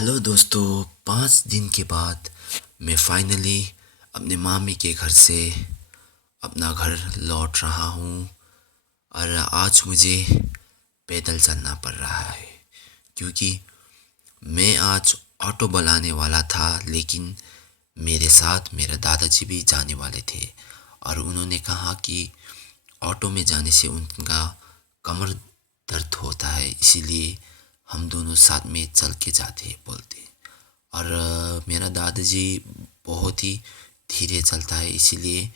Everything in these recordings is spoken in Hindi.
हेलो दोस्तों। 5 दिन के बाद मैं फाइनली अपने मामी के घर से अपना घर लौट रहा हूँ। और आज मुझे पैदल चलना पड़ रहा है क्योंकि मैं आज ऑटो बुलाने वाला था, लेकिन मेरे साथ मेरे दादाजी भी जाने वाले थे। और उन्होंने कहा कि ऑटो में जाने से उनका कमर दर्द होता है, इसीलिए हम दोनों साथ में चल के जाते हैं बोलते। और मेरा दादाजी बहुत ही धीरे चलता है, इसीलिए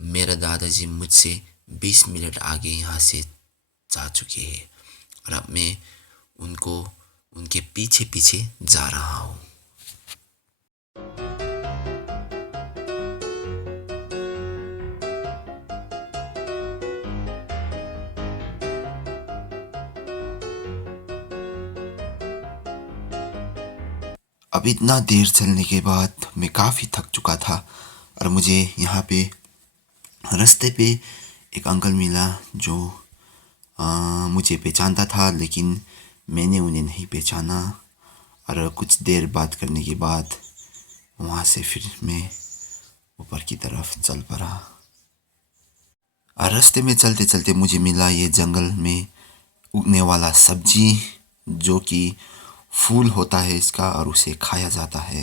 मेरा दादाजी मुझसे 20 मिनट आगे यहाँ से जा चुके हैं। और अब मैं उनको उनके पीछे पीछे जा रहा हूँ। अब इतना देर चलने के बाद मैं काफ़ी थक चुका था और मुझे यहाँ पे रास्ते पे एक अंकल मिला जो मुझे पहचानता था, लेकिन मैंने उन्हें नहीं पहचाना। और कुछ देर बात करने के बाद वहाँ से फिर मैं ऊपर की तरफ चल पड़ा। और रास्ते में चलते चलते मुझे मिला ये जंगल में उगने वाला सब्जी, जो कि फूल होता है इसका और उसे खाया जाता है।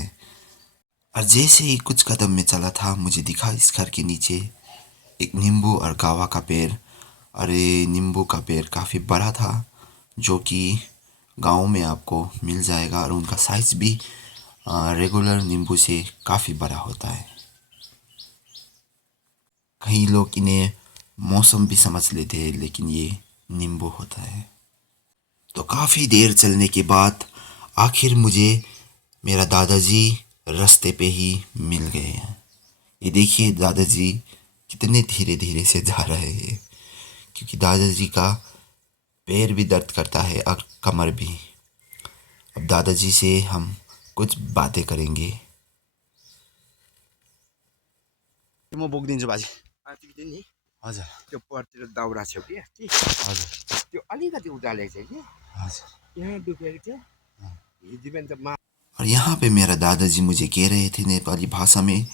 और जैसे ही कुछ कदम में चला था, मुझे दिखा इस घर के नीचे एक नींबू और गावा का पेड़। और ये नींबू का पेड़ काफ़ी बड़ा था, जो कि गांव में आपको मिल जाएगा। और उनका साइज़ भी रेगुलर नींबू से काफ़ी बड़ा होता है। कई लोग इन्हें मौसम भी समझ लेते हैं, लेकिन ये नींबू होता है। तो काफ़ी देर चलने के बाद आखिर मुझे मेरा दादाजी रास्ते पे ही मिल गए हैं। ये देखिए दादाजी कितने धीरे धीरे से जा रहे हैं, क्योंकि दादाजी का पैर भी दर्द करता है और कमर भी। अब दादाजी से हम कुछ बातें करेंगे। म बोकिदिन्छु बाजे। तिमीले नि हजुर त्यो परतिर दाउरा छेउ कि अस्ति हजुर त्यो अलिकति उचालेको छ कि हजुर। यहाँ डुबेको थियो। हिजो बिहान त और यहाँ पे मेरा दादाजी मुझे कह रहे थे नेपाली भाषा में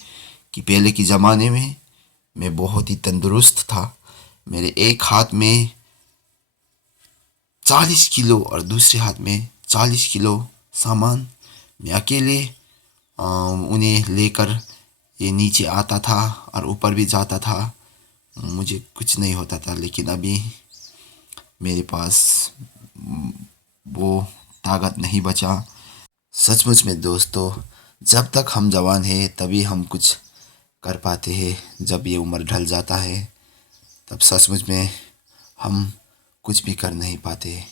कि पहले के ज़माने में मैं बहुत ही तंदुरुस्त था। मेरे एक हाथ में 40 किलो और दूसरे हाथ में 40 किलो सामान। मैं अकेले उन्हें लेकर ये नीचे आता था और ऊपर भी जाता था। मुझे कुछ नहीं होता था, लेकिन अभी मेरे पास वो ताकत नहीं बचा। सचमुच में दोस्तों, जब तक हम जवान हैं तभी हम कुछ कर पाते हैं। जब ये उम्र ढल जाता है तब सचमुच में हम कुछ भी कर नहीं पाते।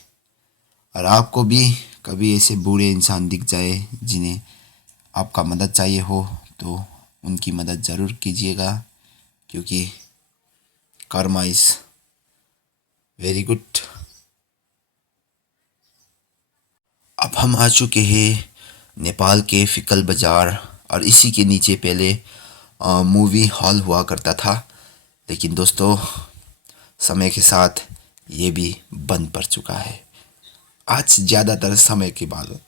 और आपको भी कभी ऐसे बूढ़े इंसान दिख जाए जिन्हें आपका मदद चाहिए हो, तो उनकी मदद ज़रूर कीजिएगा, क्योंकि कर्मा इज़ वेरी गुड। अब हम आ चुके हैं नेपाल के फिकल बाज़ार। और इसी के नीचे पहले मूवी हॉल हुआ करता था, लेकिन दोस्तों समय के साथ ये भी बंद पड़ चुका है। आज ज़्यादातर समय के बाद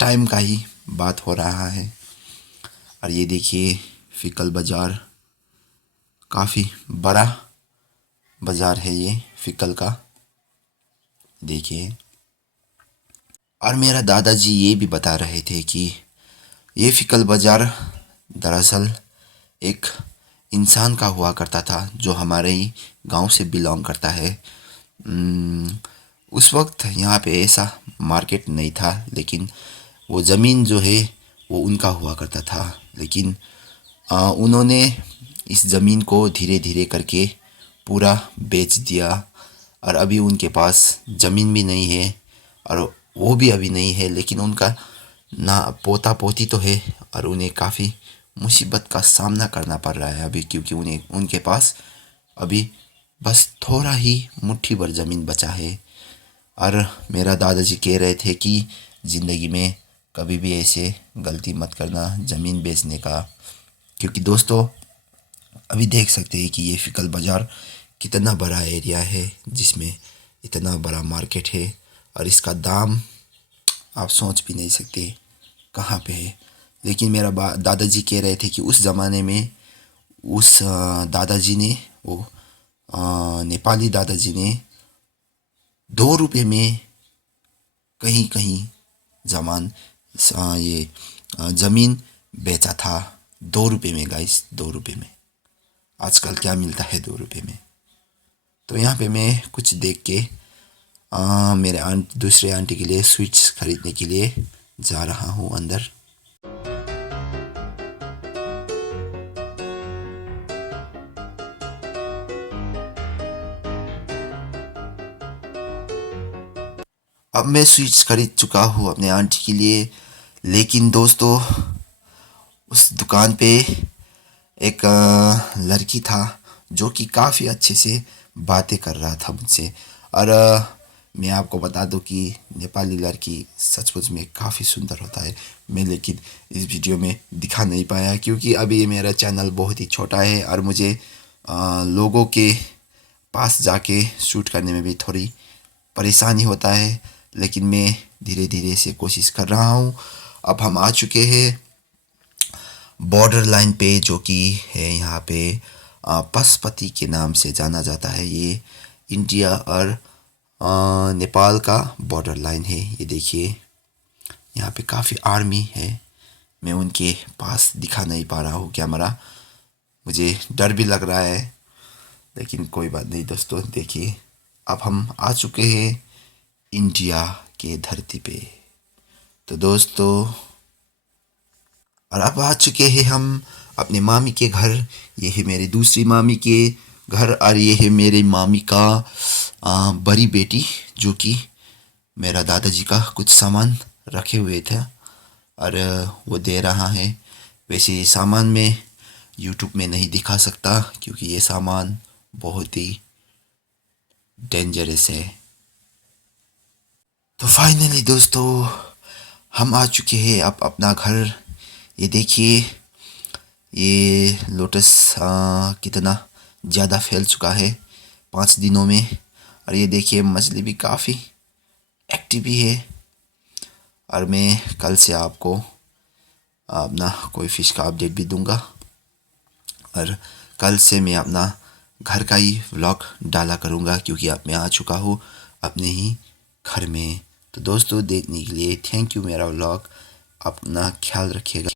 टाइम का ही बात हो रहा है। और ये देखिए फिकल बाज़ार, काफ़ी बड़ा बाज़ार है ये फिकल का, देखिए। और मेरा दादाजी ये भी बता रहे थे कि ये फिकल बाज़ार दरअसल एक इंसान का हुआ करता था, जो हमारे ही गांव से बिलोंग करता है। उस वक्त यहाँ पे ऐसा मार्केट नहीं था, लेकिन वो ज़मीन जो है वो उनका हुआ करता था। लेकिन उन्होंने इस ज़मीन को धीरे धीरे करके पूरा बेच दिया। और अभी उनके पास ज़मीन भी नहीं है और वो भी अभी नहीं है, लेकिन उनका ना पोता पोती तो है। और उन्हें काफ़ी मुसीबत का सामना करना पड़ रहा है अभी, क्योंकि उनके पास अभी बस थोड़ा ही मुट्ठी भर ज़मीन बचा है। और मेरा दादाजी कह रहे थे कि ज़िंदगी में कभी भी ऐसे गलती मत करना ज़मीन बेचने का, क्योंकि दोस्तों अभी देख सकते हैं कि ये फिकल बाज़ार कितना बड़ा एरिया है, जिसमें इतना बड़ा मार्केट है। और इसका दाम आप सोच भी नहीं सकते कहाँ पे है। लेकिन मेरा दादाजी कह रहे थे कि उस ज़माने में उस दादाजी ने वो नेपाली दादाजी ने 2 रुपये में कहीं कहीं ये ज़मीन बेचा था 2 रुपये में गाइस, 2 रुपये में। आजकल क्या मिलता है 2 रुपये में। तो यहाँ पे मैं कुछ देख के मेरे दूसरे आंटी के लिए स्वीट्स खरीदने के लिए जा रहा हूँ अंदर। अब मैं स्वीट्स खरीद चुका हूँ अपने आंटी के लिए। लेकिन दोस्तों उस दुकान पे एक लड़की था जो कि काफ़ी अच्छे से बातें कर रहा था मुझसे। और मैं आपको बता दूं कि नेपाली लड़की सचमुच में काफ़ी सुंदर होता है। मैं लेकिन इस वीडियो में दिखा नहीं पाया क्योंकि अभी मेरा चैनल बहुत ही छोटा है और मुझे लोगों के पास जाके शूट करने में भी थोड़ी परेशानी होता है। लेकिन मैं धीरे धीरे से कोशिश कर रहा हूँ। अब हम आ चुके हैं बॉर्डर लाइन पे, जो कि है यहाँ पे पशुपति के नाम से जाना जाता है। ये इंडिया और नेपाल का बॉर्डर लाइन है। ये देखिए यहाँ पे काफ़ी आर्मी है। मैं उनके पास दिखा नहीं पा रहा हूँ कैमरा, मुझे डर भी लग रहा है। लेकिन कोई बात नहीं दोस्तों, देखिए अब हम आ चुके हैं इंडिया के धरती पे। तो दोस्तों और अब आ चुके हैं हम अपने मामी के घर। ये है मेरी दूसरी मामी के घर और ये है मेरे मामी का बड़ी बेटी, जो कि मेरा दादाजी का कुछ सामान रखे हुए थे और वो दे रहा है। वैसे ये सामान मैं यूट्यूब में नहीं दिखा सकता क्योंकि ये सामान बहुत ही डेंजरस है। तो फाइनली दोस्तों हम आ चुके हैं अब अपना घर। ये देखिए ये लोटस कितना ज़्यादा फैल चुका है 5 दिनों में। और ये देखिए मछली भी काफ़ी एक्टिव भी है। और मैं कल से आपको अपना कोई फ़िश का अपडेट भी दूंगा। और कल से मैं अपना घर का ही व्लॉग डाला करूंगा क्योंकि अब मैं आ चुका हूँ अपने ही घर में। तो दोस्तों देखने के लिए थैंक यू मेरा व्लॉग। अपना ख्याल रखिएगा।